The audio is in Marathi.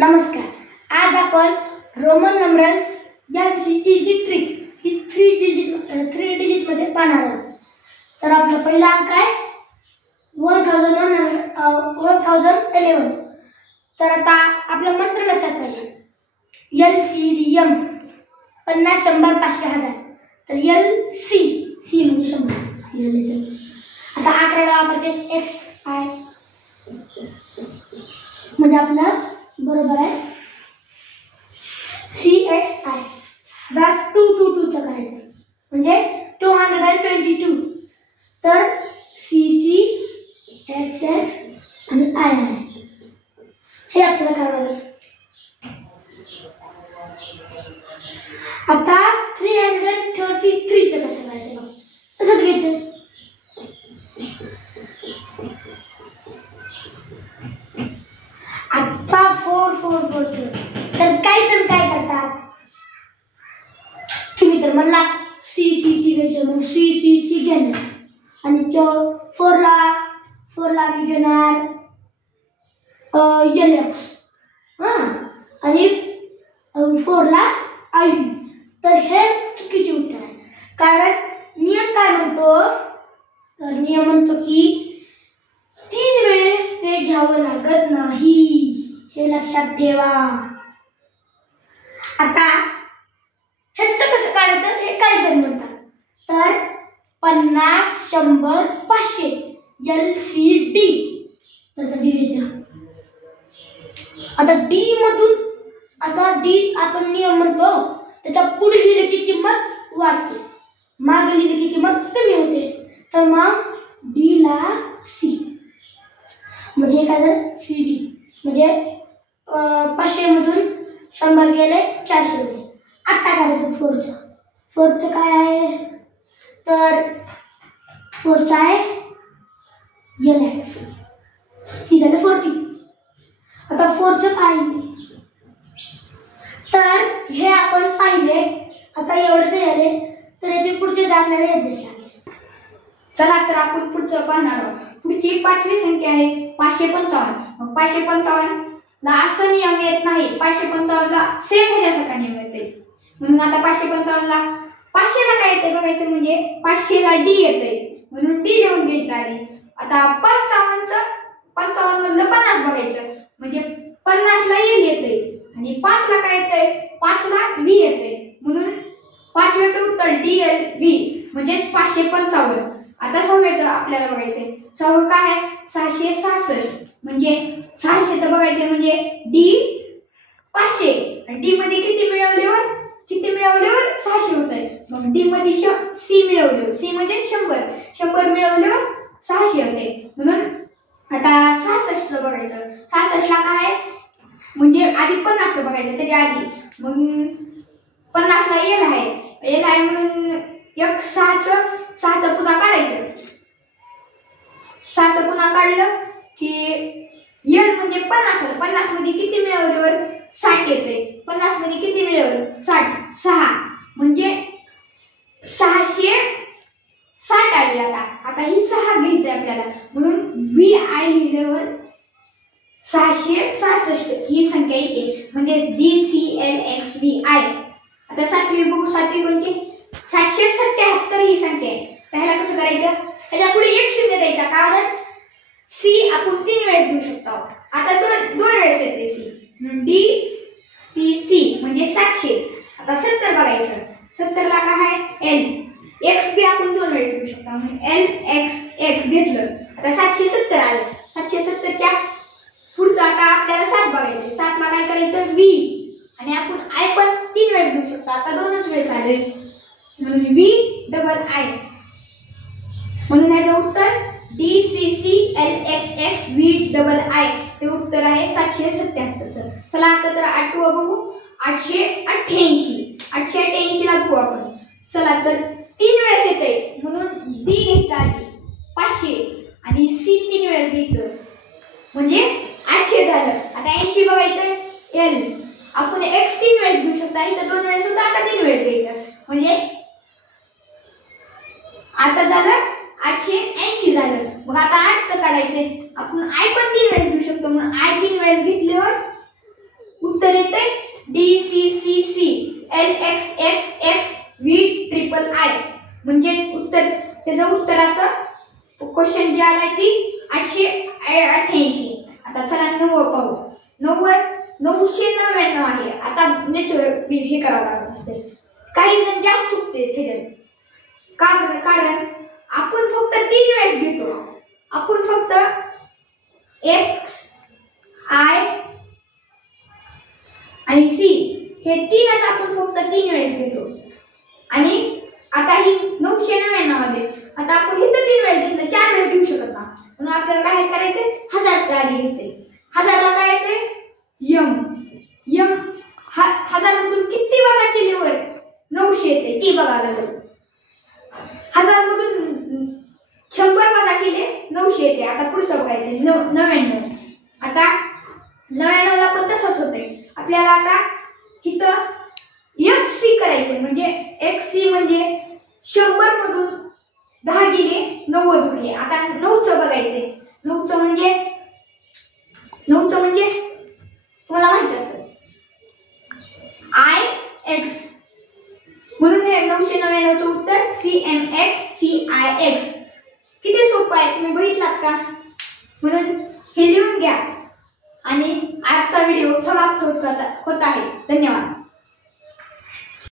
नमस्कार. आज आपण रोमन नंबर्स याची इजी ट्रिक ही 3 डिजिट मध्ये पाहणार आहोत. तर आपला पहिला अंक आहे 1011. तर आता आपला मंत्र लक्षात पाहिजे. LCDM 50 100 500 1000. तर LC म्हणजे 100. आता आकड्याला वापरते XI म्हणजे आपला बरोबर आहे CXI. जर 222 चं करायचं म्हणजे 222. तर CC XX आणि I हे आपल्याला करावं लागेल. आता 333 चं कसं करायचं बघ. तसंच घ्यायचं. आता 444. तर काय करतात तुम्ही तर म्हणला CCC घ्यायचं मग CCC घेणार आणि 4 ला मी घेणार LX आणि 4 ला IV. तर हे चुकीचे उत्तर आहे. कारण नियम काय म्हणतो तर नियम म्हणतो की 3 वेळेस ते घ्यावं लागत नाही. हे लक्षात ठेवा. आता ह्याचं कसं काढायचं हे काय जण म्हणतात तर 50 100 500 LCD. तर D घ्यायचा. आता D मधून D आपण नियम म्हणतो त्याच्या पुढे लिहिली की किंमत वाढते, मागे लिहिली की किंमत कमी होते. तर मग D ला C म्हणजे काय झालं CD म्हणजे 500 मधून 100 गेले 400 होते. आता करायचं 4चं काय आहे तर 4चं आहे LX. ही झालं 40. आता 4चं काय तर हे आपण पाहिले. आता एवढे झाले तर याचे पुढचे आपल्याला येत दिसले. चला तर आपण पुढचं पाहणार आहोत. पुढची 5वी संख्या आहे 555. मग 555 ला असं नियम येत नाही. 555 ला सेम ह्याच्यासारखा नियम येते. म्हणून आता 555 ला 500 ला काय येते बघायचं म्हणजे 500 ला D येते म्हणून D लिहून घ्यायचं आधी. आता 55 मधलं 50 बघायचं म्हणजे 50 ला L येते आणि 5 ला काय येते 5 ला V येते म्हणून 5व्याचं उत्तर DLV म्हणजे 555. आता 6व्याचं आपल्याला बघायचंय. 6वं काय आहे 666 म्हणजे 600चं बघायचं म्हणजे D 500 आणि D मध्ये किती मिळवल्यावर 600 होतंय. मग D मध्ये C मिळवल्यावर C म्हणजे 100 मिळवल्यावर 600 होते. म्हणून आता 66चं बघायचं. 66 ला काय आहे म्हणजे आधी 50चं बघायचं त्याच्या आधी. मग 50 ला L आहे म्हणून 6चं पुन्हा काढायचं. 6चं पुन्हा काढलं की L म्हणजे 50 मध्ये किती मिळवल्यावर 60 येते. 50 मध्ये किती मिळवलं 60 6 म्हणजे 660 आली. आता ही 6 घ्यायची आपल्याला म्हणून VI लिहिल्यावर 666 ही संख्या येते म्हणजे DCLXVI. आता 7वी बघू. 7वी कोणची 777 ही संख्या आहे. त्याला कसं करायचं त्याच्या पुढे 1 0 द्यायचा कारण C आपण 3 वेळेस घेऊ शकतो. आता 2 वेळेस येते C म्हणून DCC म्हणजे 700. आता 70 बघायचं. 70 ला काय आहे L XB आपण 2 वेळेस घेऊ शकतो म्हणून LXX घेतलं. आता 770 आलं. 770च्या पुढचं आता आपल्याला 7 बघायचं. 7 ला काय करायचं V आणि आपण I पण 3 वेळेस घेऊ शकतो. आता 2च वेळेस आले म्हणून VII म्हणून ह्याचं उत्तर DCCLXXVII हे उत्तर आहे 777चं. चला आता तर 8वं बघू. 888 ला बघू आपण. चला तर 3 वेळेस येते म्हणून D घ्यायचा आधी 500 आणि C 3 वेळेस घ्यायचं म्हणजे 800 झालं. आता 80 बघायचं L आपण X 3 वेळेस घेऊ शकता. इथं 2 वेळेस होतं आता 3 वेळेस घ्यायचं म्हणजे आता झालं 880 झालं. मग आता 8चं काढायचंय. आपण I पण 3 वेळेस घेऊ शकतो म्हणून I 3 वेळेस घेतल्यावर उत्तर येते DCCCLXXXVIII म्हणजे उत्तर त्याचं उत्तराचं क्वेश्चन जे आलाय ती 888. आता चला 9 पाहू. 999 आहे. आता नीट हे करावं लागत असते. काही जण जास्त चुकते कारण आपण फक्त 3 वेळेस घेतो. आपण फक्त X I आणि C हे तीनच आपण फक्त 3 वेळेस घेतो. आणि आता ही 999 मध्ये आता आपण इथं 3 वेळेस घेतलं, 4 वेळेस घेऊ शकत ना. म्हणून आपल्याला काय करायचं, 1000च्या आधी घ्यायचंय. 1000ला काय येते यम. 1000 मधून किती वजा केल्यावर 900 येते ती बघायला लागेल. 1000 मधून 100 वजा केले 900 येते. आता पुढचं बघायचं 99. आता 99 ला पण तसंच होतंय. आपल्याला आता इथं XC करायचंय म्हणजे XC म्हणजे 100 मधून 10 गेले 90 उरले. आता 9चं बघायचंय. 9चं म्हणजे तुम्हाला माहिती असेल IX म्हणून हे 999चं उत्तर CMXCIX. किती सोपं आहे तुम्ही बघितलात का. म्हणून हे लिहून घ्या आणि आजचा व्हिडिओ समाप्त होत आहे. धन्यवाद.